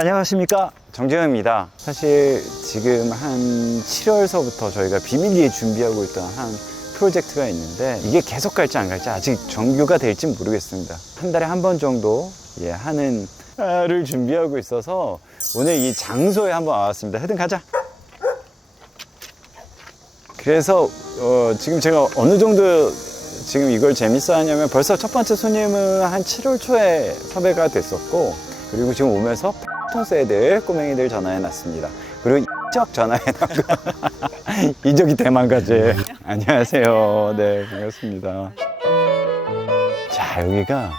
안녕하십니까, 정재현입니다. 사실 지금 한 7월서부터 저희가 비밀리에 준비하고 있던 한 프로젝트가 있는데 이게 계속 갈지 안 갈지 아직 정규가 될지 모르겠습니다. 한 달에 한 번 정도 하는 를 준비하고 있어서 오늘 이 장소에 한번 와봤습니다. 헤든 가자. 그래서 지금 제가 어느 정도 지금 이걸 재밌어 하냐면 벌써 첫 번째 손님은 한 7월 초에 섭외가 됐었고, 그리고 지금 오면서 톤스 애들 꼬맹이들 전화해 놨습니다. 그리고 이적 전화해 놨고 이적이 대만까지. 안녕하세요. 네, 반갑습니다. 자, 여기가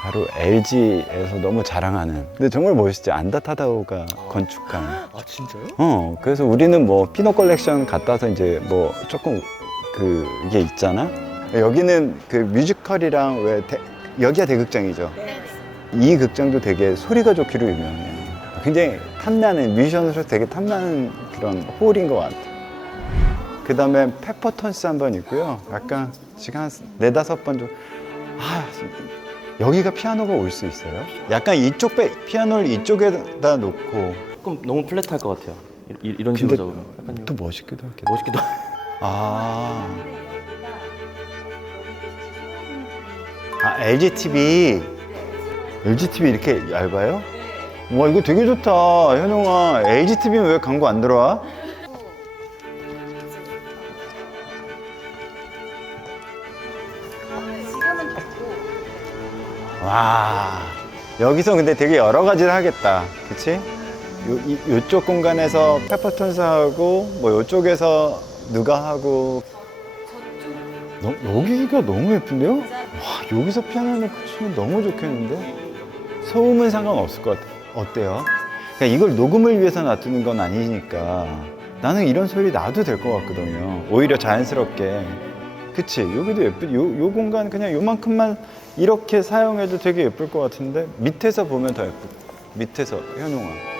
바로 LG에서 너무 자랑하는, 근데 정말 멋있지. 안다 타다오가 건축한. 아 진짜요? 그래서 우리는 뭐 피노 컬렉션 갔다 와서 이제 뭐 조금 이게 있잖아. 여기는 그 뮤지컬이랑 여기가 대극장이죠. 이 극장도 되게 소리가 좋기로 유명해요. 굉장히 탐나는, 뮤지션으로서 되게 탐나는 그런 홀인 것 같아요. 그 다음에 페퍼톤스 한번 있고요. 약간 지금 한 4-5번 정도. 여기가 피아노가 올 수 있어요? 약간 이쪽 피아노를 이쪽에다 놓고. 조금 너무 플랫할 것 같아요. 이런 식으로 잡으면 약간 또 멋있기도 하겠다. 멋있기도. LGTV 이렇게 얇아요? 와, 이거 되게 좋다. 현영아, LGTV는 왜 광고 안 들어와? 와, 여기서 근데 되게 여러 가지를 하겠다. 그치? 요쪽 공간에서 페퍼톤스하고, 뭐 요쪽에서 누가 하고. 여기가 너무 예쁜데요? 와, 여기서 피아노 놓고 치면 너무 좋겠는데? 소음은 상관없을 것 같아. 어때요? 그러니까 이걸 녹음을 위해서 놔두는 건 아니니까 나는 이런 소리 놔도 될 것 같거든요. 오히려 자연스럽게. 그치? 여기도 요 공간 그냥 요만큼만 이렇게 사용해도 되게 예쁠 것 같은데 밑에서 보면 더 예쁘고. 밑에서, 현웅아.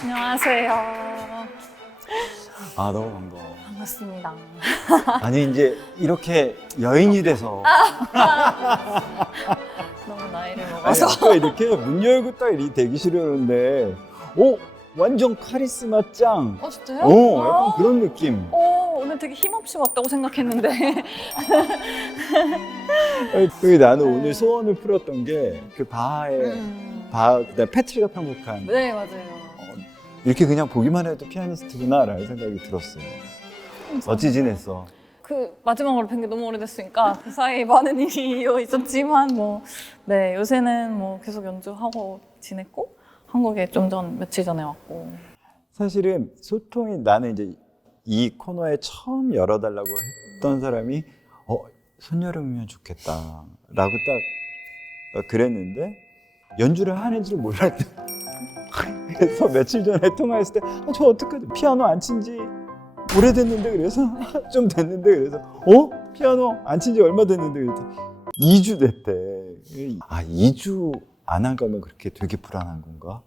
안녕하세요. 아, 너무 반가워. 반갑습니다. 아니, 이제 이렇게 여인이 돼서. 너무 나이를 아니, 먹어서. 아까 이렇게 문 열고 딱 이렇게 대기실이었는데, 완전 카리스마 짱. 진짜요? 약간 그런 느낌. 오늘 되게 힘없이 왔다고 생각했는데. 그 나는 오늘 소원을 풀었던 게 그 바하의 패트리가 편곡한 네, 맞아요. 이렇게 그냥 보기만 해도 피아니스트구나라는 생각이 들었어요. 어찌 지냈어? 그 마지막으로 뵌 게 너무 오래됐으니까 그 사이에 많은 일이 있었지만 네, 요새는 계속 연주하고 지냈고 한국에 좀 며칠 전에 왔고. 사실은 소통이 나는 이제 이 코너에 처음 열어달라고 했던 사람이 손여름이면 좋겠다라고 딱 그랬는데 연주를 하는지를 몰랐대. 그래서 며칠 전에 통화했을 때 저 어떡하지? 피아노 안 친 지 오래됐는데 그래서 좀 됐는데 그래서 피아노 안 친 지 얼마 됐는데 그랬더니 2주 됐대. 2주 안 한 거면 그렇게 되게 불안한 건가?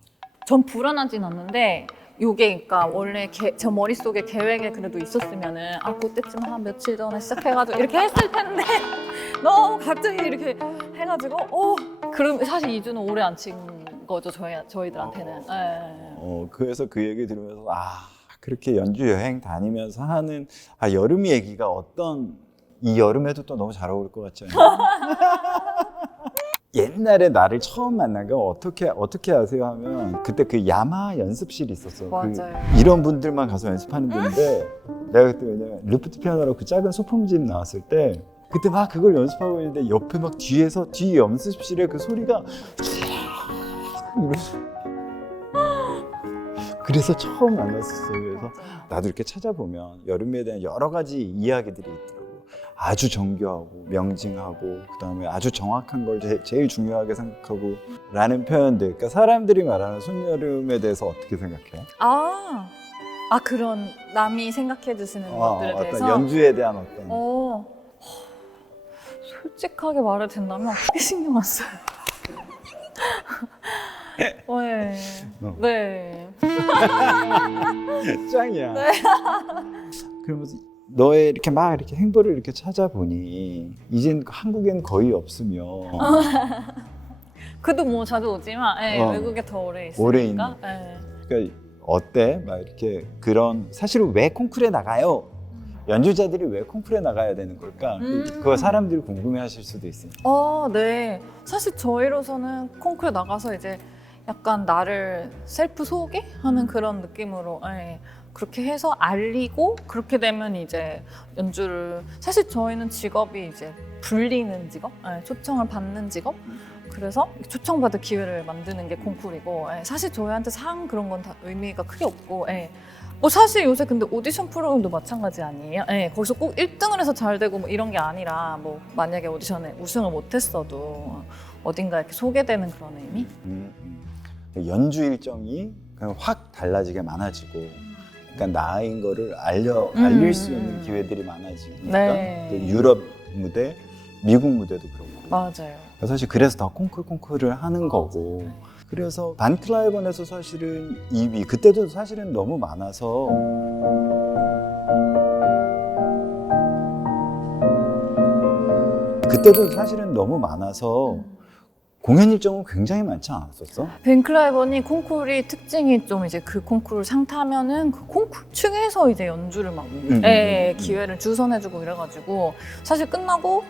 전 불안하진 않는데 요게 그러니까 원래 저 머릿속에 계획에 그래도 있었으면은 그때쯤 한 며칠 전에 시작해가지고 이렇게 했을 텐데 너무 갑자기 이렇게 해가지고 그럼 사실 2주는 오래 안 친 거죠 저희들한테는. 그래서 그 얘기 들으면서 그렇게 연주 여행 다니면서 하는 여름 얘기가 이 여름에도 또 너무 잘 어울릴 것 같지 않아요? 옛날에 나를 처음 만난 건 어떻게 아세요 하면 그때 그 야마 연습실이 있었어. 맞아요. 이런 분들만 가서 연습하는 분인데 내가 그때 왜냐면 르프트 피아노라고 그 작은 소품집 나왔을 때 그때 막 그걸 연습하고 있는데 옆에 막 뒤 연습실에 그 소리가 그래서 처음 만났었어요. 그래서 나도 이렇게 찾아보면 여름에 대한 여러 가지 이야기들이 있더라고. 아주 정교하고 명징하고 그다음에 아주 정확한 걸 제일 중요하게 생각하고 라는 표현들. 그러니까 사람들이 말하는 손여름에 대해서 어떻게 생각해? 그런 남이 생각해 주시는 것들에 대해서 어떤 연주에 대한 어떤 솔직하게 말해도 된다면 크게 신경 안 써요. 네. 짱이야. 네. 그러면서 너의 이렇게 행보를 이렇게 찾아보니 이젠 한국엔 거의 없으며 그래도 자주 오지만 외국에 더 오래 있으니까. 오래 있는. 그러니까 어때? 막 이렇게 그런 사실은 왜 콩쿠르에 나가요? 연주자들이 왜 콩쿠르에 나가야 되는 걸까? 그거 사람들이 궁금해하실 수도 있으니까. 네. 사실 저희로서는 콩쿠르에 나가서 이제 약간 나를 셀프 소개하는 그런 느낌으로 그렇게 해서 알리고 그렇게 되면 이제 연주를 사실 저희는 직업이 이제 불리는 직업, 초청을 받는 직업. 그래서 초청받을 기회를 만드는 게 콩쿠르이고 사실 저희한테 상 그런 건 다 의미가 크게 없고 사실 요새 근데 오디션 프로그램도 마찬가지 아니에요? 거기서 꼭 1등을 해서 잘 되고 이런 게 아니라 만약에 오디션에 우승을 못했어도 어딘가 이렇게 소개되는 그런 의미? 연주 일정이 그냥 확 달라지게 많아지고 그러니까 나인 거를 알릴 수 있는 기회들이 많아지니까 네. 유럽 무대, 미국 무대도 그렇고 맞아요. 사실 그래서 더 콩쿠르를 하는 거고 그래서 반 클라이번에서 사실은 2위 그때도 사실은 너무 많아서 공연 일정은 굉장히 많지 않았었어? 벤클라이번이 콩쿠르 특징이 좀 이제 그 콩쿠르 상 타면은 그 콩쿠르 측에서 이제 연주를 기회를 주선해주고 이래가지고 사실 끝나고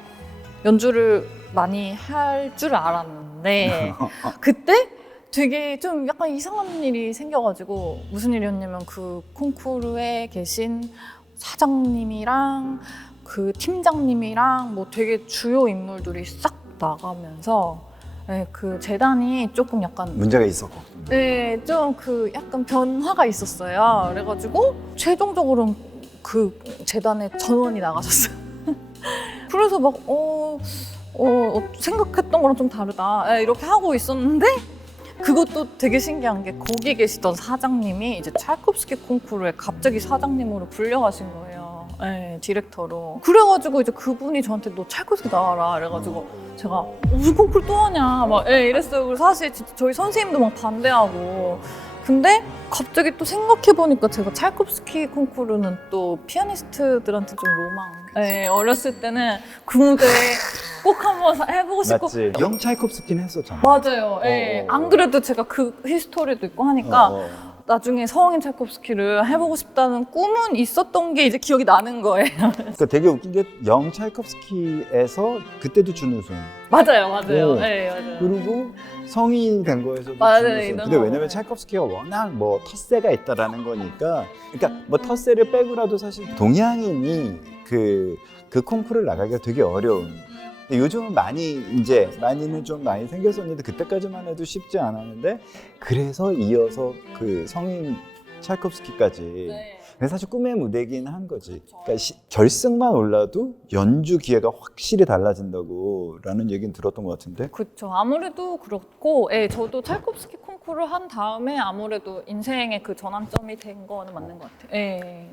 연주를 많이 할 줄 알았는데 그때 되게 좀 약간 이상한 일이 생겨가지고 무슨 일이었냐면 그 콩쿠르에 계신 사장님이랑 그 팀장님이랑 되게 주요 인물들이 싹 나가면서 그 재단이 조금 약간 문제가 있었고 좀 약간 변화가 있었어요. 그래가지고 최종적으로는 그 재단의 전원이 나가셨어요. 그래서 생각했던 거랑 좀 다르다 이렇게 하고 있었는데 그것도 되게 신기한 게 거기 계시던 사장님이 이제 찰콥스키 콩쿠르에 갑자기 사장님으로 불려가신 거예요. 디렉터로. 그래가지고 이제 그분이 저한테 너 찰콥스키 나와라 그래가지고 제가 무슨 콩쿠르 또 하냐 이랬어요. 그래서 사실 진짜 저희 선생님도 반대하고 근데 갑자기 또 생각해보니까 제가 찰콥스키 콩쿠르는 또 피아니스트들한테 좀 로망. 네, 어렸을 때는 그 무대 꼭 한번 해보고 싶고. 맞지. 영 차이콥스키는 했었잖아. 맞아요. 예. 안 그래도 제가 그 히스토리도 있고 하니까 나중에 성인 찰콥스키를 해보고 싶다는 꿈은 있었던 게 이제 기억이 나는 거예요. 그러니까 되게 웃긴 게 영 차이콥스키에서 그때도 준우승. 맞아요, 맞아요. 오. 네, 맞아요. 그리고 성인 된 거에서도 맞아요, 준우승. 이런 근데 거. 왜냐면 차이콥스키가 워낙 뭐 텃세가 있다라는 거니까. 그러니까 뭐 텃세를 빼고라도 사실 동양인이 그 콩쿠르를 나가기가 되게 어려운. 근데 요즘은 많이는 좀 많이 생겼었는데 그때까지만 해도 쉽지 않았는데 그래서 이어서 그 성인 찰콥스키까지. 네. 근데 사실 꿈의 무대긴 한 거지. 그러니까 결승만 올라도 연주 기회가 확실히 달라진다고라는 얘기는 들었던 것 같은데. 그렇죠. 아무래도 그렇고, 예, 저도 찰콥스키 콩쿠르 한 다음에 아무래도 인생의 그 전환점이 된 거는 맞는 것 같아요. 예.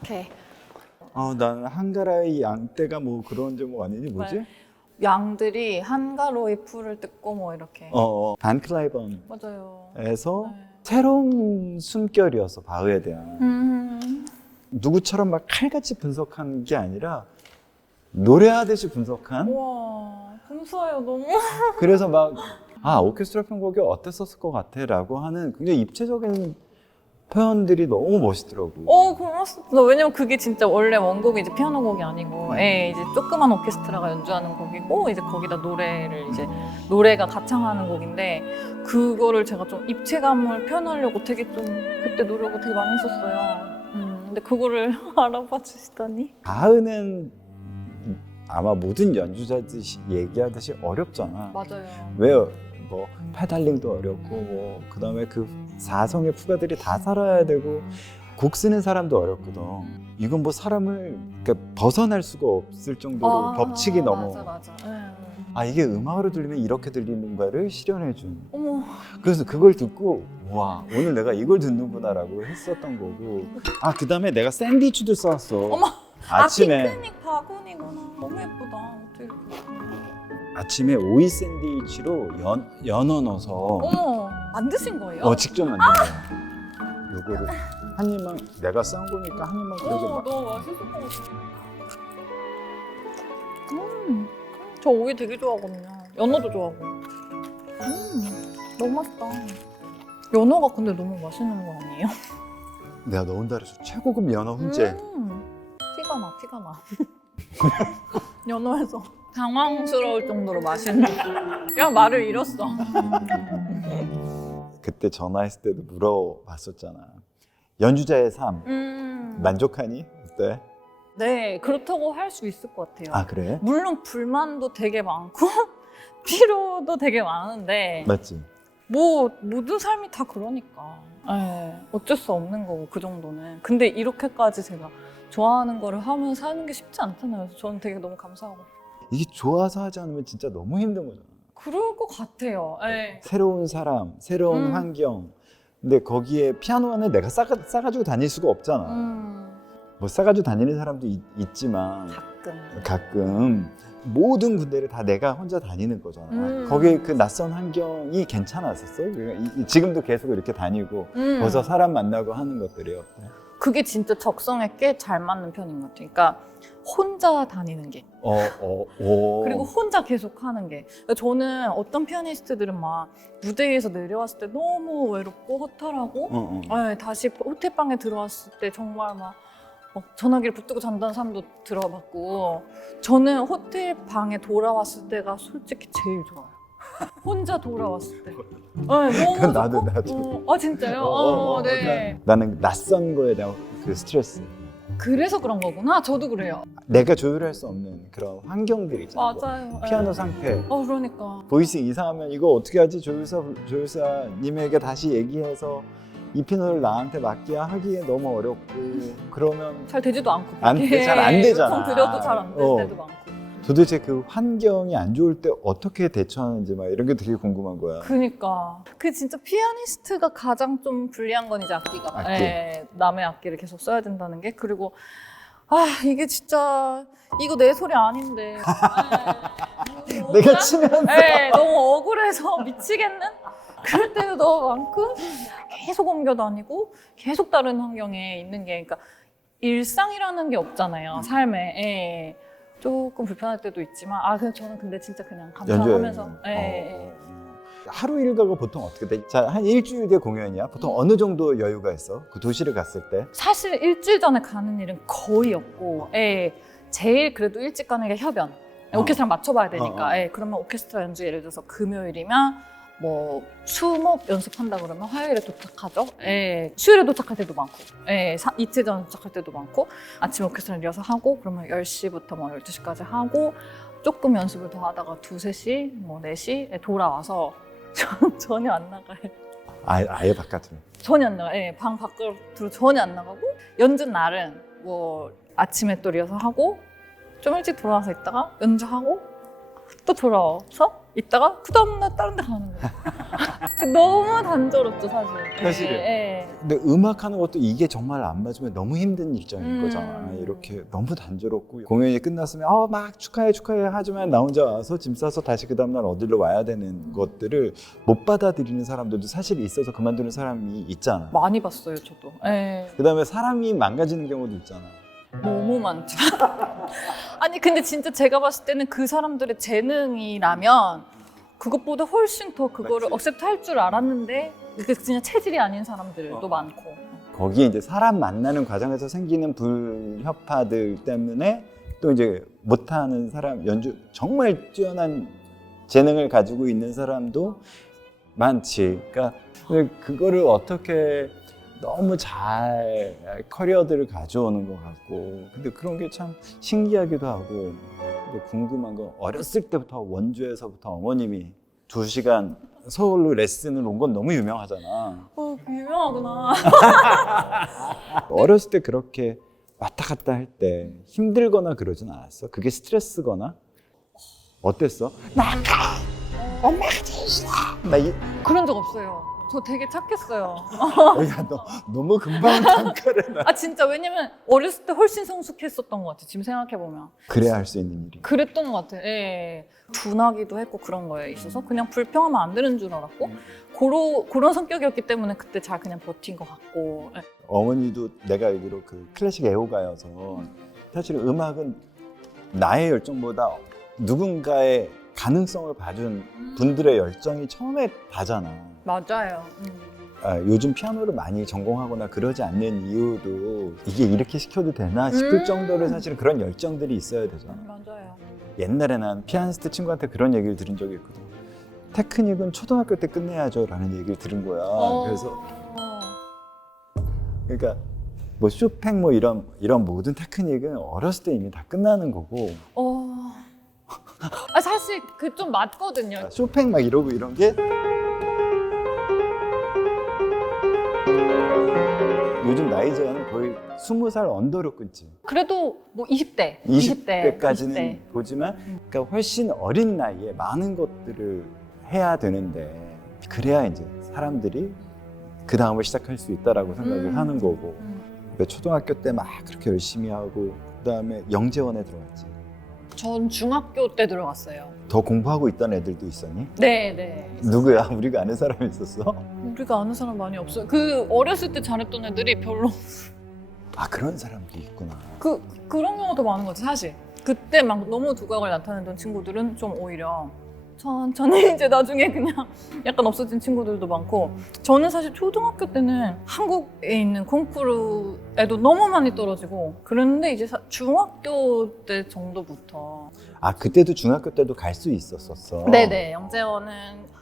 오케이. 나는 한가라의 양떼가 뭐 그런 제목 아니니 뭐지? 네. 양들이 한가로이 풀을 뜯고 뭐 이렇게. 단 클라이번에서 맞아요. 새로운 숨결이었어 바흐에 대한. 누구처럼 막 칼같이 분석한 게 아니라 노래하듯이 분석한. 우와, 감사해요 너무. 그래서 막 오케스트라 편곡이 어땠었을 것 같아라고 하는 굉장히 입체적인 표현들이 너무 멋있더라고. 고맙습니다. 왜냐면 그게 진짜 원래 원곡이 이제 피아노 곡이 아니고, 이제 조그만 오케스트라가 연주하는 곡이고, 이제 거기다 노래를 이제 노래가 가창하는 곡인데, 그거를 제가 좀 입체감을 표현하려고 되게 좀 그때 노력을 되게 많이 했었어요. 근데 그거를 알아봐 주시다니. 바흐는 아마 모든 연주자들이 얘기하듯이 어렵잖아. 맞아요. 왜요? 뭐 페달링도 어렵고 뭐 그다음에 그 사성의 푸가들이 다 살아야 되고 곡 쓰는 사람도 어렵거든. 이건 뭐 사람을 그러니까 벗어날 수가 없을 정도로 법칙이 너무. 맞아. 이게 음악으로 들리면 이렇게 들리는 거를 실현해 준. 어머. 그래서 그걸 듣고 와 오늘 내가 이걸 듣는구나라고 했었던 거고. 그다음에 내가 샌드위치도 써왔어. 어머. 아침에 피크닉 바구니구나. 너무 예쁘다. 어떻게 아침에 오이 샌드위치로 연어 넣어서 어머, 만드신 거예요? 직접 만든 거야. 요거를 한 입만 내가 싼 거니까 한 입만 그래도 막. 너무 맛있을 것 같아. 저 오이 되게 좋아하거든요. 연어도 좋아하고. 너무 맛있다. 연어가 근데 너무 맛있는 거 아니에요? 내가 넣은 달에서 최고급 연어 훈제. 티가 나. 연어에서 당황스러울 정도로 맛있는. 야, 말을 잃었어. 그때 전화했을 때도 물어봤었잖아. 연주자의 삶 만족하니? 어때? 네, 그렇다고 할 수 있을 것 같아요. 그래? 물론 불만도 되게 많고 피로도 되게 많은데 맞지? 뭐 모든 삶이 다 그러니까 어쩔 수 없는 거고 그 정도는. 근데 이렇게까지 제가 좋아하는 거를 하면서 사는 게 쉽지 않잖아요. 그래서 저는 되게 너무 감사하고. 이게 좋아서 하지 않으면 진짜 너무 힘든 거잖아. 그럴 것 같아요. 새로운 사람, 새로운 환경. 근데 거기에 피아노는 내가 싸가지고 다닐 수가 없잖아. 뭐 싸가지고 다니는 사람도 있지만 가끔 모든 군대를 다 내가 혼자 다니는 거잖아. 거기 그 낯선 환경이 괜찮았었어? 지금도 계속 이렇게 다니고 벌써 사람 만나고 하는 것들이요. 그게 진짜 적성에 꽤 잘 맞는 편인 것 같아요. 그러니까 혼자 다니는 게 그리고 혼자 계속 하는 게. 저는 어떤 피아니스트들은 막 무대 위에서 내려왔을 때 너무 외롭고 허탈하고 다시 호텔방에 들어왔을 때 정말 막 전화기를 붙들고 잔다는 사람도 들어봤고, 저는 호텔방에 돌아왔을 때가 솔직히 제일 좋아요. 혼자 돌아왔을 때. 너무 나도. 진짜요? 네. 나는 낯선 거에 대한 그 스트레스. 그래서 그런 거구나. 저도 그래요. 내가 조율할 수 없는 그런 환경들이 있잖아. 맞아요. 피아노 상태. 그러니까. 보이스 이상하면 이거 어떻게 하지? 조율사님에게 다시 얘기해서 이 피아노를 나한테 맡기야 하기에 너무 어렵고, 그러면 잘 되지도 않고. 잘 안 되잖아. 요청 드려도 잘 안 될 때도 많고. 도대체 그 환경이 안 좋을 때 어떻게 대처하는지 막 이런 게 되게 궁금한 거야. 그러니까 그 진짜 피아니스트가 가장 좀 불리한 건 이제 악기가 남의 악기를 계속 써야 된다는 게. 그리고 이게 진짜 이거 내 소리 아닌데 내가 치면서 너무 억울해서 미치겠는 그럴 때도 너무 많고, 계속 옮겨 다니고 계속 다른 환경에 있는 게, 그러니까 일상이라는 게 없잖아요 삶에. 조금 불편할 때도 있지만 저는 근데 진짜 그냥 감사하면서 하루 일과가 보통 어떻게 돼? 자, 한 일주일 뒤에 공연이야? 보통 어느 정도 여유가 있어? 그 도시를 갔을 때? 사실 일주일 전에 가는 일은 거의 없고, 제일 그래도 일찍 가는 게 협연. 오케스트라 맞춰봐야 되니까. 그러면 오케스트라 연주 예를 들어서 금요일이면 뭐 수목 연습한다 그러면 화요일에 도착하죠. 수요일에 도착할 때도 많고, 이틀 전에 도착할 때도 많고, 아침 오케스트라 리허설하고 그러면 10시부터 뭐 12시까지 하고, 조금 연습을 더 하다가 2, 3시, 뭐 4시에 돌아와서 전혀 안 나가요. 아예 바깥으로? 전혀 안 나가요. 방 밖으로 전혀 안 나가고, 연주 날은 뭐 아침에 또 리허설하고 좀 일찍 돌아와서 있다가 연주하고 또 돌아와서 있다가 그 다음날 다른 데 가는 거야. 너무 단조롭죠 사실. 사실은. 예. 근데 음악하는 것도 이게 정말 안 맞으면 너무 힘든 일정인 거잖아. 음. 이렇게 너무 단조롭고 공연이 끝났으면 막 축하해 하지만 나 혼자 와서 짐 싸서 다시 그 다음날 어디로 와야 되는 것들을 못 받아들이는 사람들도 사실 있어서 그만두는 사람이 있잖아. 많이 봤어요 저도. 예. 그 다음에 사람이 망가지는 경우도 있잖아. 너무 많죠. 아니 근데 진짜 제가 봤을 때는 그 사람들의 재능이라면 그것보다 훨씬 더 그거를 맞지. 억셉트 할 줄 알았는데 그게 그냥 체질이 아닌 사람들도 많고. 거기에 이제 사람 만나는 과정에서 생기는 불협화들 때문에 또 이제 못하는 사람, 연주 정말 뛰어난 재능을 가지고 있는 사람도 많지. 그러니까 그거를 어떻게 너무 잘 커리어들을 가져오는 것 같고, 근데 그런 게 참 신기하기도 하고. 근데 궁금한 건 어렸을 때부터 원주에서부터 어머님이 2시간 서울로 레슨을 온 건 너무 유명하잖아. 유명하구나. 어렸을 때 그렇게 왔다 갔다 할 때 힘들거나 그러진 않았어? 그게 스트레스거나? 어땠어? 나가! 엄마가 제일 싫어! 그런 적 없어요. 저 되게 착했어요. 야, 너 너무 금방 평가를 나. 아 진짜 왜냐면 어렸을 때 훨씬 성숙했었던 것 같아. 지금 생각해 보면 그래야 할 수 있는 일이. 그랬던 것 같아. 예. 둔하기도 했고 그런 거에 있어서 그냥 불평하면 안 되는 줄 알았고 그런 성격이었기 때문에 그때 잘 그냥 버틴 것 같고. 예. 어머니도 내가 알기로 그 클래식 애호가여서 사실 음악은 나의 열정보다 누군가의 가능성을 봐준 분들의 열정이 처음에 다잖아. 맞아요. 요즘 피아노를 많이 전공하거나 그러지 않는 이유도 이게 이렇게 시켜도 되나 싶을 정도로 사실은 그런 열정들이 있어야 되잖아. 맞아요. 옛날에 난 피아니스트 친구한테 그런 얘기를 들은 적이 있거든. 테크닉은 초등학교 때 끝내야죠 라는 얘기를 들은 거야. 그래서 그러니까 뭐 쇼팽 뭐 이런 모든 테크닉은 어렸을 때 이미 다 끝나는 거고, 아, 사실 그 좀 맞거든요. 쇼팽 막 이러고 이런 게 요즘 나이 제한은 거의 20살 언더로 끊지. 그래도 뭐 20대, 20대까지는 보지만 그러니까 훨씬 어린 나이에 많은 것들을 해야 되는데 그래야 이제 사람들이 그 다음을 시작할 수 있다라고 생각을 하는 거고. 초등학교 때 막 그렇게 열심히 하고 그다음에 영재원에 들어갔지. 전 중학교 때 들어갔어요. 더 공부하고 있던 애들도 있었니? 네. 누구야? 우리가 아는 사람이 있었어? 우리가 아는 사람 많이 없어요. 그 어렸을 때 잘했던 애들이 별로 아, 그런 사람도 있구나. 그런 경우도 많은 거지 사실. 그때 막 너무 두각을 나타내던 친구들은 좀 오히려 천천히 이제 나중에 그냥 약간 없어진 친구들도 많고, 저는 사실 초등학교 때는 한국에 있는 콩쿠르에도 너무 많이 떨어지고 그랬는데 이제 중학교 때 정도부터. 아, 그때도 중학교 때도 갈 수 있었었어. 네네. 영재원은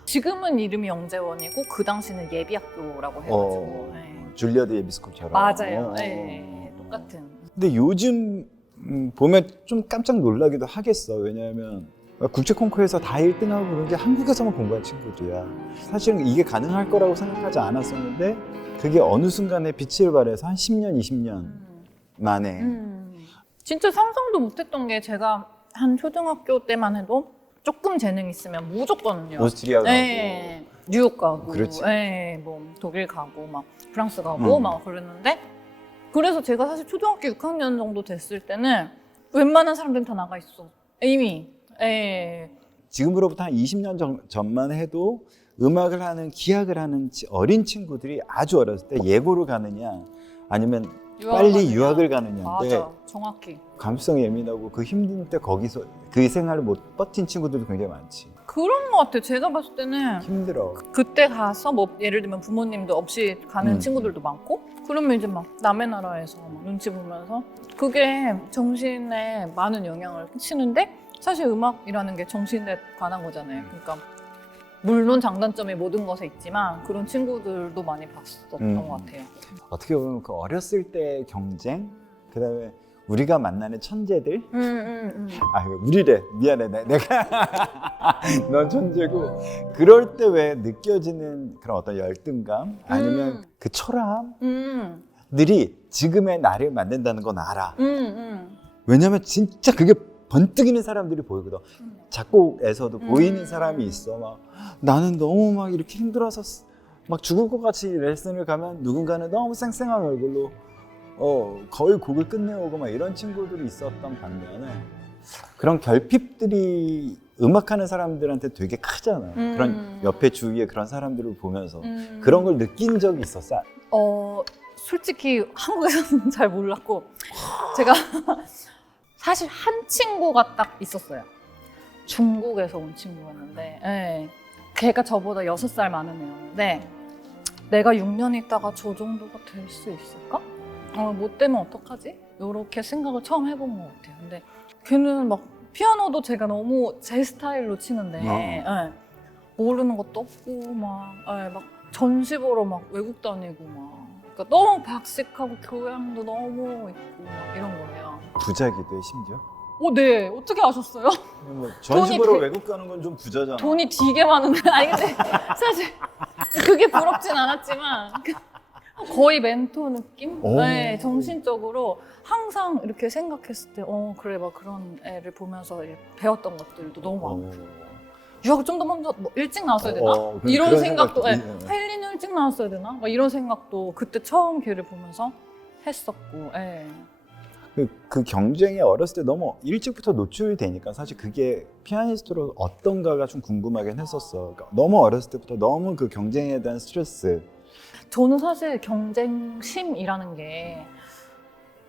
지금은 이름이 영재원이고 그 당시는 예비학교라고 해가지고. 네. 줄리어드 예비스쿨처럼. 맞아요. 네. 똑같은. 근데 요즘 보면 좀 깜짝 놀라기도 하겠어. 왜냐하면 국제 콩쿠르에서 다 1등하고 그런 게 한국에서만 공부한 친구들이야. 사실은 이게 가능할 거라고 생각하지 않았었는데 그게 어느 순간에 빛을 발해서 한 10년, 20년 만에. 진짜 상상도 못했던 게, 제가 한 초등학교 때만 해도 조금 재능 있으면 무조건요. 오스트리아 가고. 네. 뉴욕 가고, 그렇지. 네, 뭐 독일 가고, 막 프랑스 가고 막 그랬는데, 그래서 제가 사실 초등학교 6학년 정도 됐을 때는 웬만한 사람들은 다 나가 있어. 이미. 예. 지금으로부터 한 20년 전만 해도 음악을 하는, 기악을 하는 어린 친구들이 아주 어렸을 때 예고를 가느냐 아니면 빨리 유학을 가느냐인데, 맞아, 정확히. 감수성이 예민하고 그 힘든 때 거기서 그 생활을 못 버틴 친구들도 굉장히 많지. 그런 것 같아요. 제가 봤을 때는 힘들어. 그때 가서 뭐 예를 들면 부모님도 없이 가는 친구들도 많고, 그러면 이제 막 남의 나라에서 막 눈치 보면서 그게 정신에 많은 영향을 끼치는데, 사실 음악이라는 게 정신에 관한 거잖아요. 그러니까 물론 장단점이 모든 것에 있지만 그런 친구들도 많이 봤었던 것 같아요. 어떻게 보면 그 어렸을 때의 경쟁, 그다음에 우리가 만나는 천재들. 아, 우리래. 미안해. 내가 넌 천재고. 그럴 때 왜 느껴지는 그런 어떤 열등감 아니면 그 초라함들이 지금의 나를 만든다는 건 알아. 왜냐면 진짜 그게 번뜩이는 사람들이 보이거든. 작곡에서도 보이는 사람이 있어. 막 나는 너무 막 이렇게 힘들어서 막 죽을 것 같이 레슨을 가면 누군가는 너무 쌩쌩한 얼굴로 거의 곡을 끝내오고 막 이런 친구들이 있었던 반면에 그런 결핍들이 음악하는 사람들한테 되게 크잖아. 그런 옆에 주위에 그런 사람들을 보면서 그런 걸 느낀 적이 있었어. 솔직히 한국에서는 잘 몰랐고 제가 사실 한 친구가 딱 있었어요. 중국에서 온 친구였는데 예. 걔가 저보다 6살 많은 애였는데 내가 6년 있다가 저 정도가 될 수 있을까? 못 되면 어떡하지? 이렇게 생각을 처음 해본 것 같아요. 근데 걔는 막 피아노도 제가 너무 제 스타일로 치는데 예. 모르는 것도 없고 막 전시 보러 막 외국 다니고 막 그러니까 너무 박식하고 교양도 너무 있고 막 이런 거예요. 부자기도 해 심지어? 네. 어떻게 아셨어요? 뭐 전시 보러 돈이 외국 가는 건 좀 부자잖아. 돈이 되게 많은데 아니 근데 사실 그게 부럽진 않았지만 거의 멘토 느낌? 네, 정신적으로 항상 이렇게 생각했을 때 그래 막 그런 애를 보면서 배웠던 것들도 너무 많고 유학을 좀 더 먼저 일찍 나왔어야 되나? 이런 생각도 헬리는 일찍 나왔어야 되나? 막 이런 생각도 그때 처음 걔를 보면서 했었고 그 경쟁에 어렸을 때 너무 일찍부터 노출이 되니까 사실 그게 피아니스트로 어떤가가 좀 궁금하긴 했었어. 그러니까 너무 어렸을 때부터 너무 그 경쟁에 대한 스트레스. 저는 사실 경쟁심이라는 게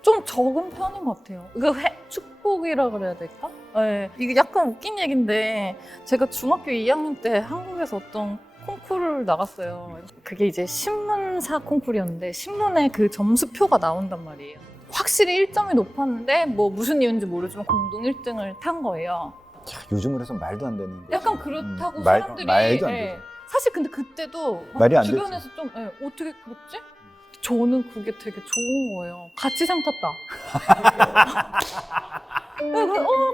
좀 적은 편인 것 같아요. 이거 축복이라 그래야 될까? 네. 이게 약간 웃긴 얘기인데 제가 중학교 2학년 때 한국에서 어떤 콩쿠르를 나갔어요. 그게 이제 신문사 콩쿠르였는데 신문에 그 점수표가 나온단 말이에요. 확실히 1점이 높았는데 뭐 무슨 이유인지 모르지만 공동 1등을 탄 거예요. 요즘으로 해서 말도 안 되는 거지. 약간 그렇다고 사람들이 말도 안 되죠. 사실 근데 그때도 말이 안 주변에서 좀 어떻게 그렇지? 저는 그게 되게 좋은 거예요. 같이 상 탔다.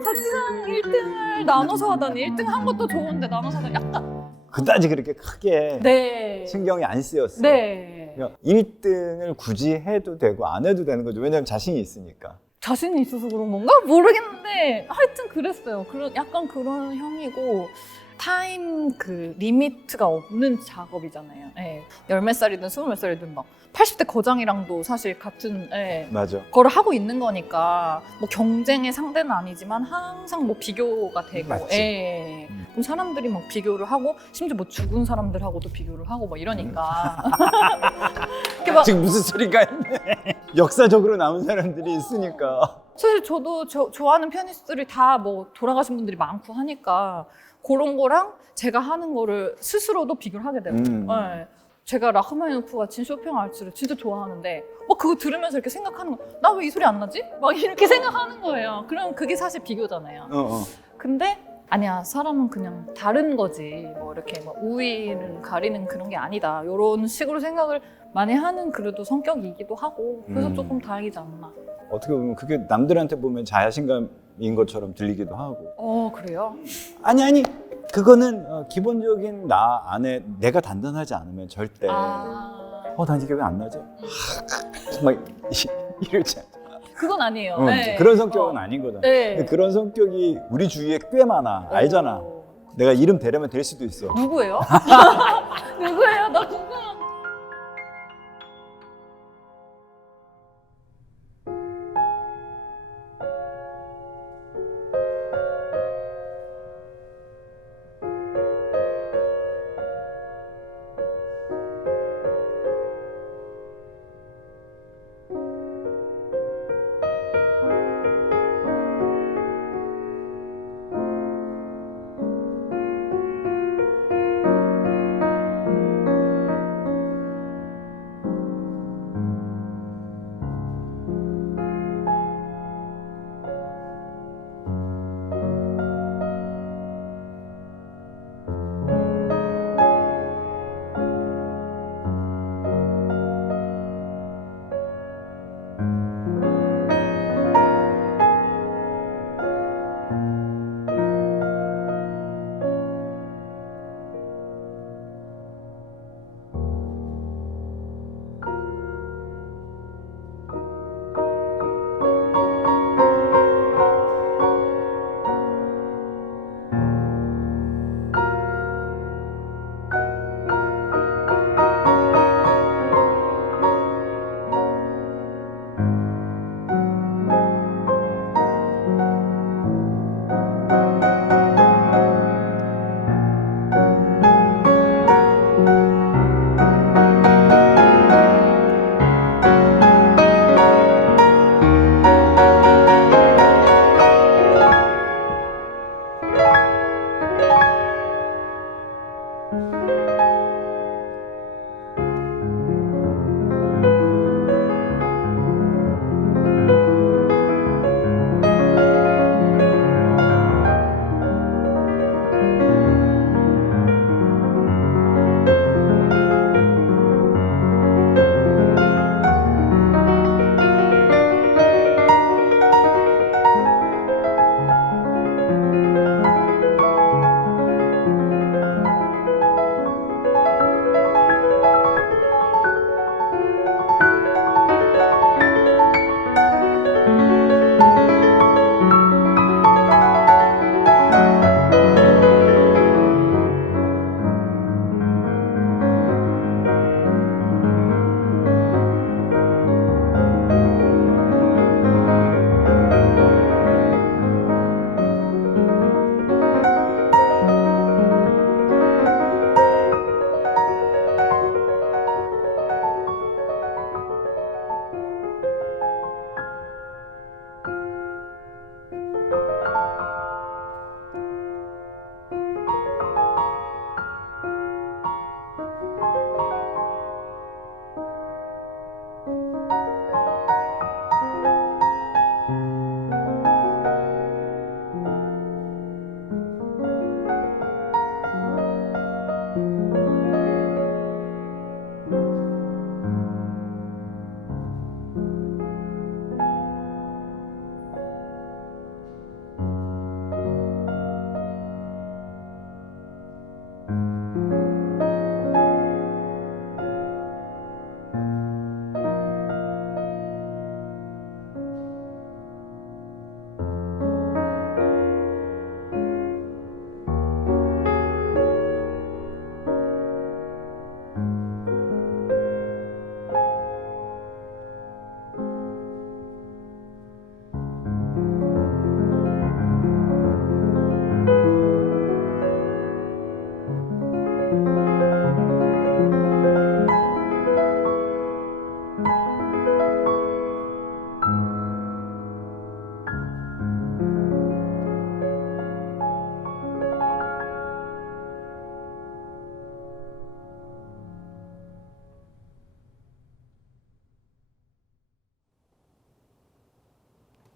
같이 상 1등을 나눠서 하다니 1등 한 것도 좋은데 나눠서 하다니 약간 그다지 그렇게 크게 네. 신경이 안 쓰였어. 네. 그러니까 1등을 굳이 해도 되고 안 해도 되는 거죠. 왜냐면 자신이 있으니까. 자신이 있어서 그런 건가? 모르겠는데 하여튼 그랬어요. 약간 그런 형이고 타임 그 리미트가 없는 작업이잖아요. 열몇 살이든 20몇 살이든 막 80대 거장이랑도 사실 같은 맞아. 거를 하고 있는 거니까 뭐 경쟁의 상대는 아니지만 항상 뭐 비교가 되고 맞지. 그럼 사람들이 막 비교를 하고 심지어 뭐 죽은 사람들하고도 비교를 하고 막 이러니까 지금 무슨 소리가 했네. 역사적으로 남은 사람들이 있으니까. 사실 저도 좋아하는 피아니스트들이 다 뭐 돌아가신 분들이 많고 하니까 그런 거랑 제가 하는 거를 스스로도 비교를 하게 되고 제가 라흐마니노프 같은 쇼팽 알츠를 진짜 좋아하는데 그거 들으면서 이렇게 생각하는 거 나 왜 이 소리 안 나지? 막 이렇게 생각하는 거예요. 그럼 그게 사실 비교잖아요. 근데 아니야 사람은 그냥 다른 거지 뭐 이렇게 막 우위를 가리는 그런 게 아니다 이런 식으로 생각을 많이 하는 그래도 성격이기도 하고 그래서 조금 다행이지 않나. 어떻게 보면 그게 남들한테 보면 자신감인 것처럼 들리기도 하고. 그래요? 아니 그거는 기본적인 나 안에 내가 단단하지 않으면 절대 난 이게 왜 안 나지? 막 이러지 않아. 그건 아니에요. 그런 성격은 아니거든. 네. 근데 그런 성격이 우리 주위에 꽤 많아. 알잖아. 내가 이름 대려면 될 수도 있어. 누구예요? 누구예요? 나 궁금해.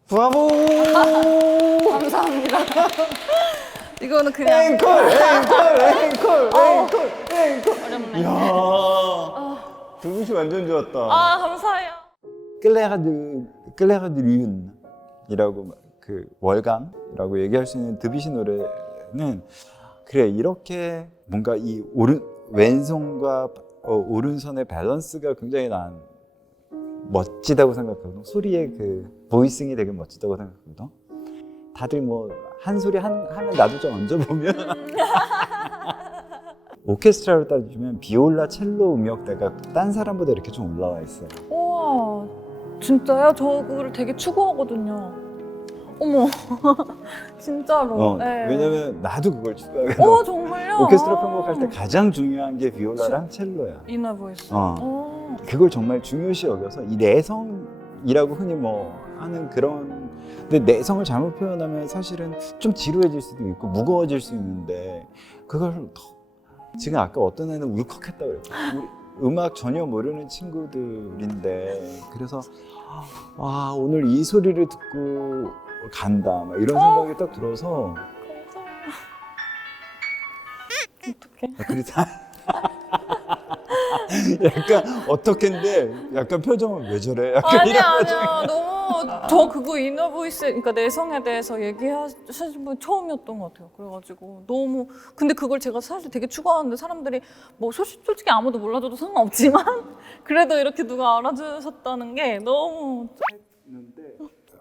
브라보! 감사합니다. 이거는 그냥 앵콜! 어렵네. 이야, 두분이 완전 좋았다. 아 감사해요. 클레르 드 륜이라고 그 월감이라고 얘기할 수 있는 드뷔시 노래는 그래 이렇게 뭔가 이 왼손과 오른손의 밸런스가 굉장히 난 멋지다고 생각하거든. 소리의 그 보이싱이 되게 멋지다고 생각하거든. 다들 뭐 한 소리 하면 나도 좀 얹어보면 오케스트라로 따지면 비올라, 첼로 음역대가 딴 사람보다 이렇게 좀 올라와 있어요. 우와 진짜요? 저 그거를 되게 추구하거든요. 어머 진짜로. 네. 왜냐면 나도 그걸 추구하거든. 정말요? 오케스트라 편곡할 때 가장 중요한 게 비올라랑 첼로야. 이너 보이스. 그걸 정말 중요시 여겨서 이 내성이라고 흔히 뭐 하는 그런 근데 내성을 잘못 표현하면 사실은 좀 지루해질 수도 있고 무거워질 수 있는데 그걸 지금 아까 어떤 애는 울컥했다고 그랬죠. 음악 전혀 모르는 친구들인데 그래서 와 오늘 이 소리를 듣고 간다 막 이런 생각이 딱 들어서 어떡해. 그래서 약간 어떻게인데 약간 표정은 왜 저래? 약간 아니야 이런 표정. 아니야 너무 저 그거 이너 보이스 그러니까 내성에 대해서 얘기하신 분 처음이었던 것 같아요. 그래가지고 너무 근데 그걸 제가 사실 되게 추구하는데 사람들이 뭐 솔직히 아무도 몰라줘도 상관없지만 그래도 이렇게 누가 알아주셨다는 게 너무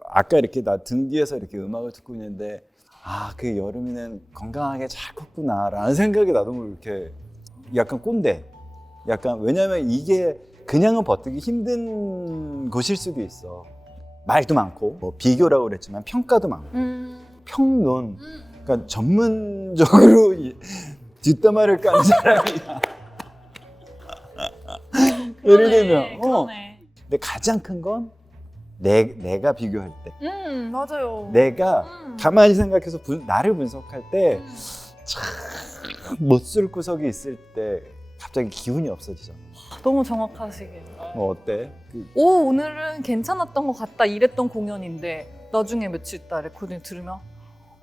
아까 이렇게 나 등 뒤에서 이렇게 음악을 듣고 있는데 그 여름이는 건강하게 잘 컸구나라는 생각이 나도 이렇게 약간 꼰대. 약간 왜냐면 이게 그냥은 버티기 힘든 곳일 수도 있어. 말도 많고 뭐 비교라고 그랬지만 평가도 많고 평론. 그러니까 전문적으로 뒷담화를 까는 사람이야. 예를 들면 그러네. 근데 가장 큰 건 내가 비교할 때 맞아요. 내가 가만히 생각해서 나를 분석할 때 참 못 쓸 구석이 있을 때 갑자기 기운이 없어지잖아. 너무 정확하시게. 어때? 오늘은 괜찮았던 것 같다 이랬던 공연인데 나중에 며칠 있다 레코딩 들으면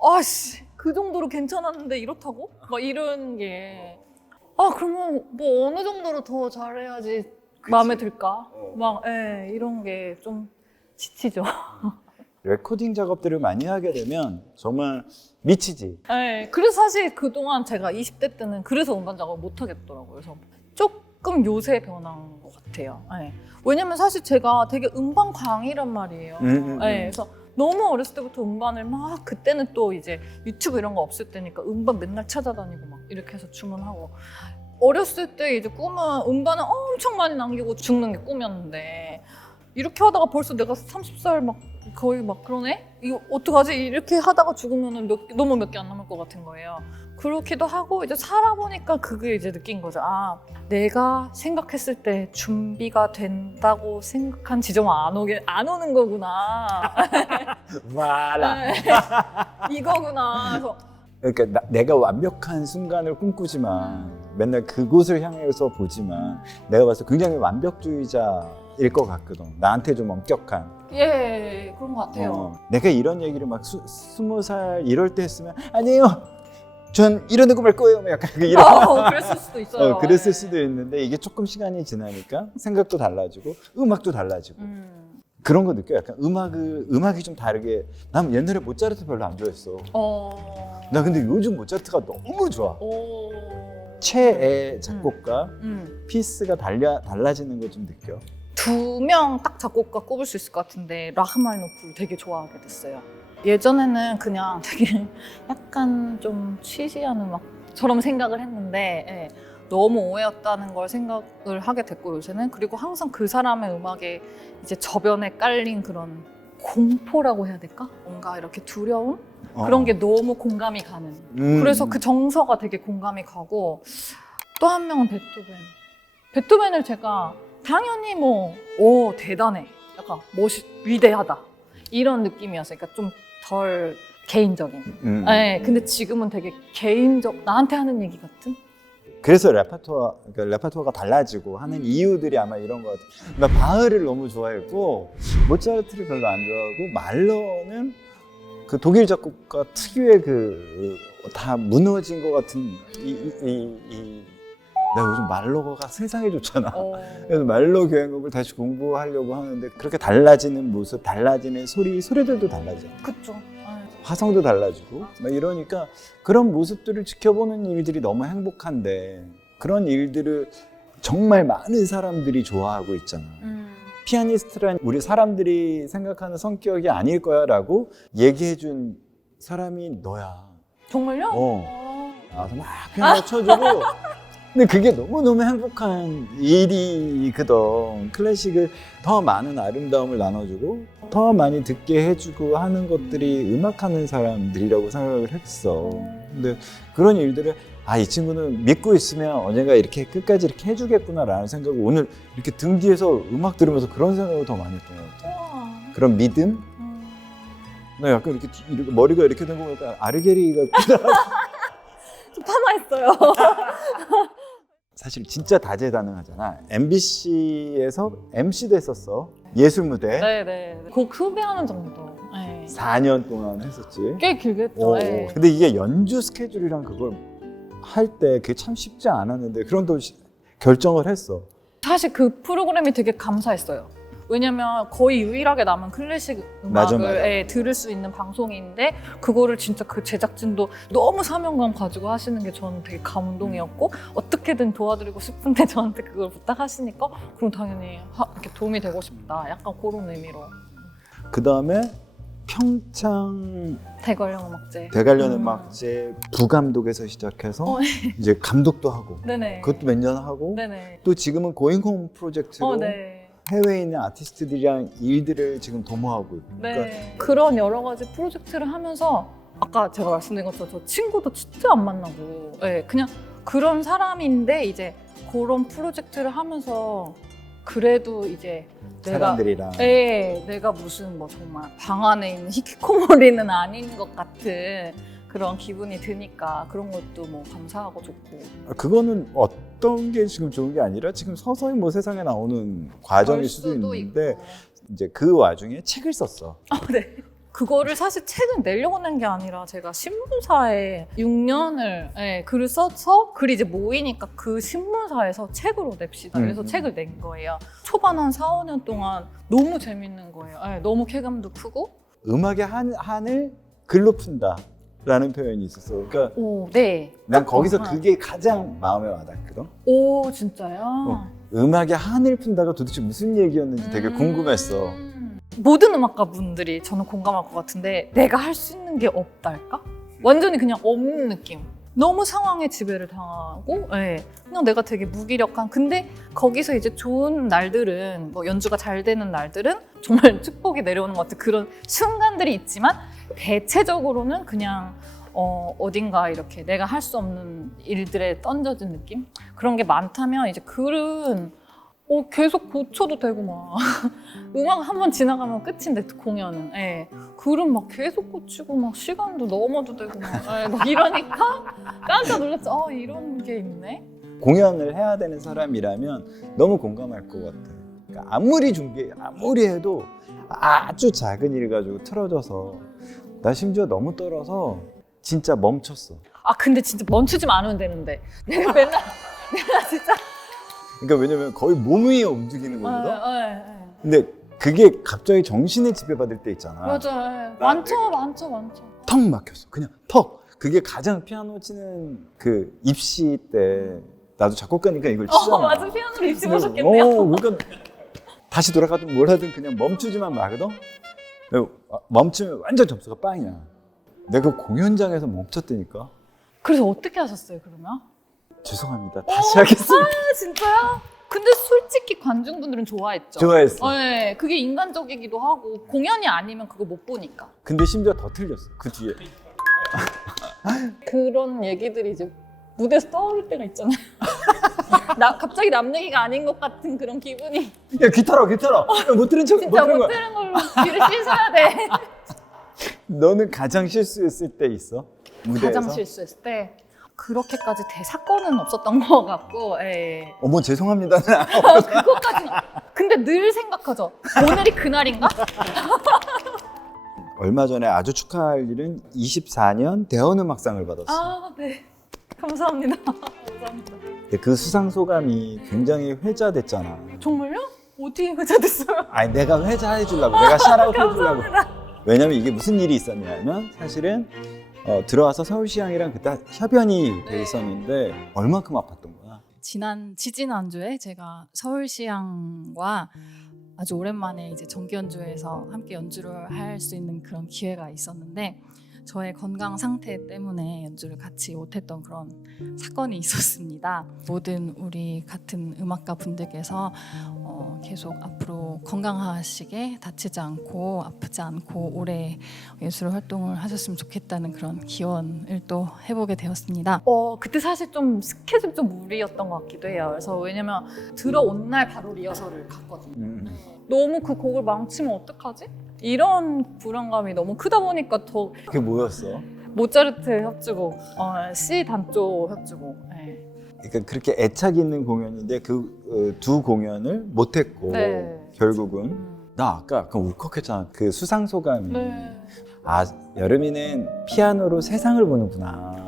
아씨 그 정도로 괜찮았는데 이렇다고? 막 이런 게 그러면 뭐 어느 정도로 더 잘해야지 마음에 들까? 막 이런 게 좀 지치죠. 레코딩 작업들을 많이 하게 되면 정말 미치지. 그래서 사실 그동안 제가 20대 때는 그래서 음반 작업을 못 하겠더라고요. 그래서 조금 요새 변한 것 같아요. 왜냐면 사실 제가 되게 음반 광이란 말이에요. 그래서 너무 어렸을 때부터 음반을 막 그때는 또 이제 유튜브 이런 거 없을 때니까 음반 맨날 찾아다니고 막 이렇게 해서 주문하고 어렸을 때 이제 꿈은 음반을 엄청 많이 남기고 죽는 게 꿈이었는데 이렇게 하다가 벌써 내가 30살 막 거의 막 그러네? 이거 어떡하지? 이렇게 하다가 죽으면 너무 몇 개 안 남을 것 같은 거예요. 그렇기도 하고 이제 살아보니까 그게 이제 느낀 거죠. 내가 생각했을 때 준비가 된다고 생각한 지점은 안 오는 거구나. 와라. 이거구나. 그래서 그러니까 내가 완벽한 순간을 꿈꾸지만 맨날 그곳을 향해서 보지만 내가 봤을 때 굉장히 완벽주의자일 것 같거든. 나한테 좀 엄격한. 그런 것 같아요. 내가 이런 얘기를 막 20살 이럴 때 했으면 아니에요. 전 이러고 말 거예요. 약간 이런. 그랬을 수도 있어요. 그랬을 수도 있는데 이게 조금 시간이 지나니까 생각도 달라지고 음악도 달라지고 그런 거 느껴요. 약간 음악이 좀 다르게. 난 옛날에 모차르트 별로 안 좋아했어. 나 근데 요즘 모차르트가 너무 좋아. 최애 작곡가 피스가 달라지는 거 좀 느껴. 2명 딱 작곡가 꼽을 수 있을 것 같은데 라흐마니노프를 되게 좋아하게 됐어요. 예전에는 그냥 되게 약간 좀 취시한 음악처럼 생각을 했는데 너무 오해였다는 걸 생각을 하게 됐고 요새는 그리고 항상 그 사람의 음악에 이제 저변에 깔린 그런 공포라고 해야 될까? 뭔가 이렇게 두려움? 그런 게 너무 공감이 가는 그래서 그 정서가 되게 공감이 가고 또 한 명은 베토벤을 제가 당연히 대단해 약간 위대하다 이런 느낌이었어요. 그러니까 좀 덜 개인적인 근데 지금은 되게 나한테 하는 얘기 같은? 그래서 레파토어가 달라지고 하는 이유들이 아마 이런 것 같아요. 나 바흐를 너무 좋아했고 모차르트를 별로 안 좋아하고 말러는 그 독일 작곡가 특유의 다 무너진 것 같은 내가 요즘 말러가 세상에 좋잖아. 그래서 말러 교향곡을 다시 공부하려고 하는데 그렇게 달라지는 모습, 달라지는 소리들도 달라져. 그쵸. 화성도 달라지고 막 이러니까 그런 모습들을 지켜보는 일들이 너무 행복한데 그런 일들을 정말 많은 사람들이 좋아하고 있잖아. 피아니스트란 우리 사람들이 생각하는 성격이 아닐 거야 라고 얘기해준 사람이 너야. 정말요? 나와서 막 피아노 쳐주고 근데 그게 너무너무 행복한 일이거든. 클래식을 더 많은 아름다움을 나눠주고 더 많이 듣게 해주고 하는 것들이 음악하는 사람들이라고 생각을 했어. 근데 그런 일들을 이 친구는 믿고 있으면 언젠가 이렇게 끝까지 이렇게 해주겠구나라는 생각을 오늘 이렇게 등 뒤에서 음악 들으면서 그런 생각을 더 많이 했던 것 같아. 그런 믿음? 나 약간 이렇게 머리가 이렇게 된 거 보니까 아르게리가 좀 파마했어요. 사실 진짜 다재다능하잖아. MBC에서 MC도 했었어. 예술 무대. 네네. 곡 흡연하는 정도. 4년 동안 했었지. 꽤 길게 했죠. 근데 이게 연주 스케줄이랑 그걸 할 때 그게 참 쉽지 않았는데 그런 또 결정을 했어. 사실 그 프로그램이 되게 감사했어요. 왜냐면 거의 유일하게 남은 클래식 음악을 맞아. 들을 수 있는 방송인데 그거를 진짜 그 제작진도 너무 사명감 가지고 하시는 게 저는 되게 감동이었고 어떻게든 도와드리고 싶은데 저한테 그걸 부탁하시니까 그럼 당연히 이렇게 도움이 되고 싶다. 약간 그런 의미로. 그 다음에 평창 대관령 음악제 부감독에서 시작해서 이제 감독도 하고 네네. 그것도 몇 년 하고 네네. 또 지금은 고잉홈 프로젝트로 네. 해외에 있는 아티스트들이랑 일들을 지금 도모하고 있고 네. 그런 여러 가지 프로젝트를 하면서 아까 제가 말씀드린 것처럼 저 친구도 진짜 안 만나고 그냥 그런 사람인데 이제 그런 프로젝트를 하면서 그래도 이제 사람들이랑 내가 무슨 정말 방 안에 있는 히키코모리는 아닌 것 같은 그런 기분이 드니까 그런 것도 뭐 감사하고 좋고. 그거는 어떤 게 지금 좋은 게 아니라 지금 서서히 뭐 세상에 나오는 과정일 수도 있는데 있고. 이제 그 와중에 책을 썼어. 네. 그거를 사실 책을 내려고 낸 게 아니라 제가 신문사에 6년을 글을 써서 글이 이제 모이니까 그 신문사에서 책으로 냅시다. 그래서 책을 낸 거예요. 초반 한 4, 5년 동안 너무 재밌는 거예요. 너무 쾌감도 크고. 음악의 한을 글로 푼다라는 표현이 있었어. 그러니까 오, 네. 난 거기서 그게 가장 마음에 와닿거든. 오, 진짜요? 음악의 한을 푼다가 도대체 무슨 얘기였는지 되게 궁금했어. 모든 음악가 분들이 저는 공감할 것 같은데 내가 할 수 있는 게 없달까? 완전히 그냥 없는 느낌. 너무 상황에 지배를 당하고 그냥 내가 되게 무기력한 근데 거기서 이제 좋은 날들은 뭐 연주가 잘 되는 날들은 정말 축복이 내려오는 것 같은 그런 순간들이 있지만 대체적으로는 그냥 어딘가 이렇게 내가 할 수 없는 일들에 던져진 느낌? 그런 게 많다면 이제 글은 계속 고쳐도 되고 막 음악 한 번 지나가면 끝인데 공연은 글은 막 계속 고치고 막 시간도 넘어도 되고 막 이러니까 깜짝 놀랐죠. 이런 게 있네. 공연을 해야 되는 사람이라면 너무 공감할 것 같아. 그러니까 아무리 해도 아주 작은 일 가지고 틀어져서 나 심지어 너무 떨어서 진짜 멈췄어. 근데 진짜 멈추지만 않으면 되는데 내가 맨날 진짜 그러니까 왜냐면 거의 몸 위에 움직이는 거거든. 네. 근데 그게 갑자기 정신을 지배받을 때 있잖아. 맞아요. 많죠. 턱 막혔어. 그냥 턱. 그게 가장 피아노 치는 그 입시 때 나도 작곡가니까 이걸 치잖아. 맞아. 피아노를 입시 보셨겠네요. 그러니까 다시 돌아가든 뭘 하든 그냥 멈추지만 마거든. 멈추면 완전 점수가 빵이야. 내가 공연장에서 멈췄다니까. 그래서 어떻게 하셨어요, 그러면? 죄송합니다. 다시 하겠습니다. 진짜요? 근데 솔직히 관중분들은 좋아했죠. 좋아했어. 네, 그게 인간적이기도 하고 공연이 아니면 그거 못 보니까. 근데 심지어 더 틀렸어. 그 뒤에. 그런 얘기들이 이제 무대에서 떠오를 때가 있잖아요. 갑자기 남 얘기가 아닌 것 같은 그런 기분이. 야 귀털어. 야, 못 들은 척. 진짜 못 못 들은 거야. 들은 걸로 귀를 씻어야 돼. 너는 가장 실수했을 때 있어? 무대에서? 가장 실수했을 때 그렇게까지 대사건은 없었던 것 같고. 어머 죄송합니다. 그것까지는. 근데 늘 생각하죠. 오늘이 그날인가? 얼마 전에 아주 축하할 일은 24년 대헌음악상을 받았어. 네. 감사합니다. 감사합니다. 근데 그 수상 소감이 굉장히 회자됐잖아. 정말요? 어떻게 회자됐어요? 아니 내가 회자해주려고, 내가 샤라웃 해주려고. 왜냐면 이게 무슨 일이 있었냐면 사실은 들어와서 서울시향이랑 그때 협연이 돼 있었는데 얼마큼 아팠던 거야? 지지난주에 제가 서울시향과 아주 오랜만에 이제 정기 연주회에서 함께 연주를 할 수 있는 그런 기회가 있었는데 저의 건강 상태 때문에 연주를 같이 못했던 그런 사건이 있었습니다. 모든 우리 같은 음악가 분들께서 계속 앞으로 건강하시게 다치지 않고 아프지 않고 오래 예술 활동을 하셨으면 좋겠다는 그런 기원을 또 해보게 되었습니다. 그때 사실 좀 스케줄 좀 무리였던 것 같기도 해요. 그래서 왜냐면 들어온 날 바로 리허설을 갔거든요. 너무 그 곡을 망치면 어떡하지? 이런 불안감이 너무 크다 보니까 더. 그게 뭐였어? 모차르트 협주곡, C 단조 협주곡. 그러니까 그렇게 애착 있는 공연인데 그 두 공연을 못했고 결국은 나 아까 약간 울컥했잖아. 그 수상 소감이. 여름이는 피아노로 세상을 보는구나.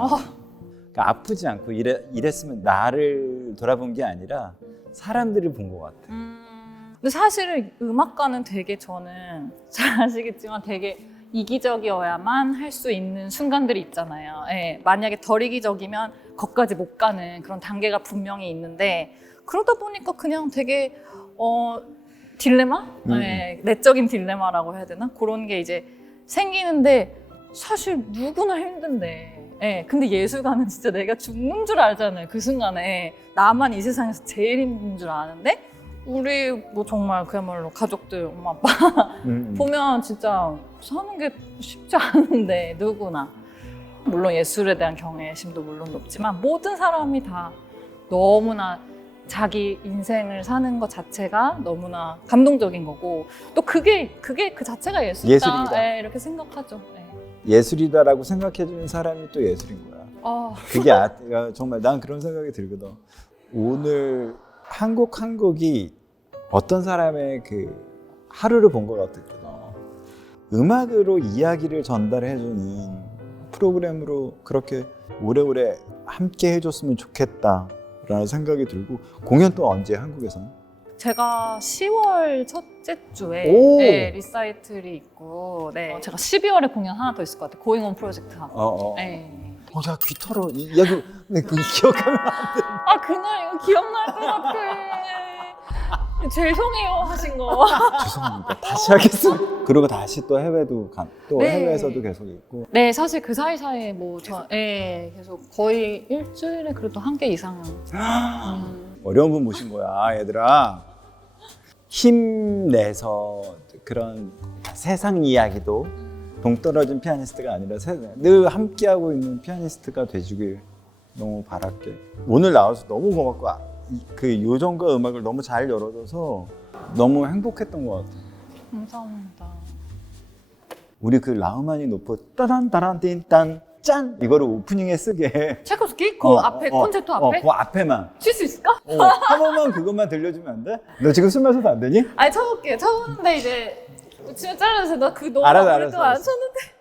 그러니까 아프지 않고 이랬으면 나를 돌아본 게 아니라 사람들을 본 것 같아. 근데 사실은 음악가는 되게 저는 잘 아시겠지만 되게 이기적이어야만 할 수 있는 순간들이 있잖아요. 만약에 덜 이기적이면 거기까지 못 가는 그런 단계가 분명히 있는데 그러다 보니까 그냥 되게 딜레마? 내적인 딜레마라고 해야 되나? 그런 게 이제 생기는데 사실 누구나 힘든데 근데 예술가는 진짜 내가 죽는 줄 알잖아요. 그 순간에 나만 이 세상에서 제일 힘든 줄 아는데 우리 뭐 정말 그야말로 가족들, 엄마, 아빠 보면 진짜 사는 게 쉽지 않은데 누구나. 물론 예술에 대한 경외심도 물론 높지만 모든 사람이 다 너무나 자기 인생을 사는 것 자체가 너무나 감동적인 거고 또 그게 그 자체가 예술이다. 예술이다. 이렇게 생각하죠. 예술이다라고 생각해주는 사람이 또 예술인 거야. 그게 정말 난 그런 생각이 들거든. 오늘 한 곡 한 곡이 어떤 사람의 그 하루를 본 것 같거든. 음악으로 이야기를 전달해주는 프로그램으로 그렇게 오래오래 함께 해줬으면 좋겠다라는 생각이 들고, 공연 또 언제 한국에서는? 제가 10월 첫째 주에 오! 네, 리사이틀이 있고, 네, 제가 12월에 공연 하나 더 있을 것 같아요. 고잉 온 프로젝트 하고. 네. 야, 귀털어. 이 이야기 그 기억하면 안 돼. 그날 이거 기억날 것 같아. 죄송해요 하신 거. 죄송합니다. 다시 하겠습니다. 그리고 다시 또 해외도 또 네. 해외에서도 계속 있고. 네, 사실 그 사이사이에 계속 거의 일주일에 그래도 한 개 이상은. 어려운 분 모신 거야, 얘들아. 힘내서 그런 세상 이야기도 동떨어진 피아니스트가 아니라 늘 함께하고 있는 피아니스트가 되주길 너무 바랄게. 오늘 나와서 너무 고맙고, 그 요정과 음악을 너무 잘 열어줘서 너무 행복했던 것 같아. 감사합니다. 우리 그 라흐마니 노프 따단 따란 띵딴 짠 이거를 오프닝에 쓰게. 체코스키? 그 앞에 콘체르토 앞에? 그 앞에만. 칠 수 있을까? 한 번만 그것만 들려주면 안 돼? 너 지금 술 마셔도 안 되니? 아니 쳐볼게요. 쳐보는데 이제 치면 잘라주세요. 나 그 너무 알았어. 안 쳤는데.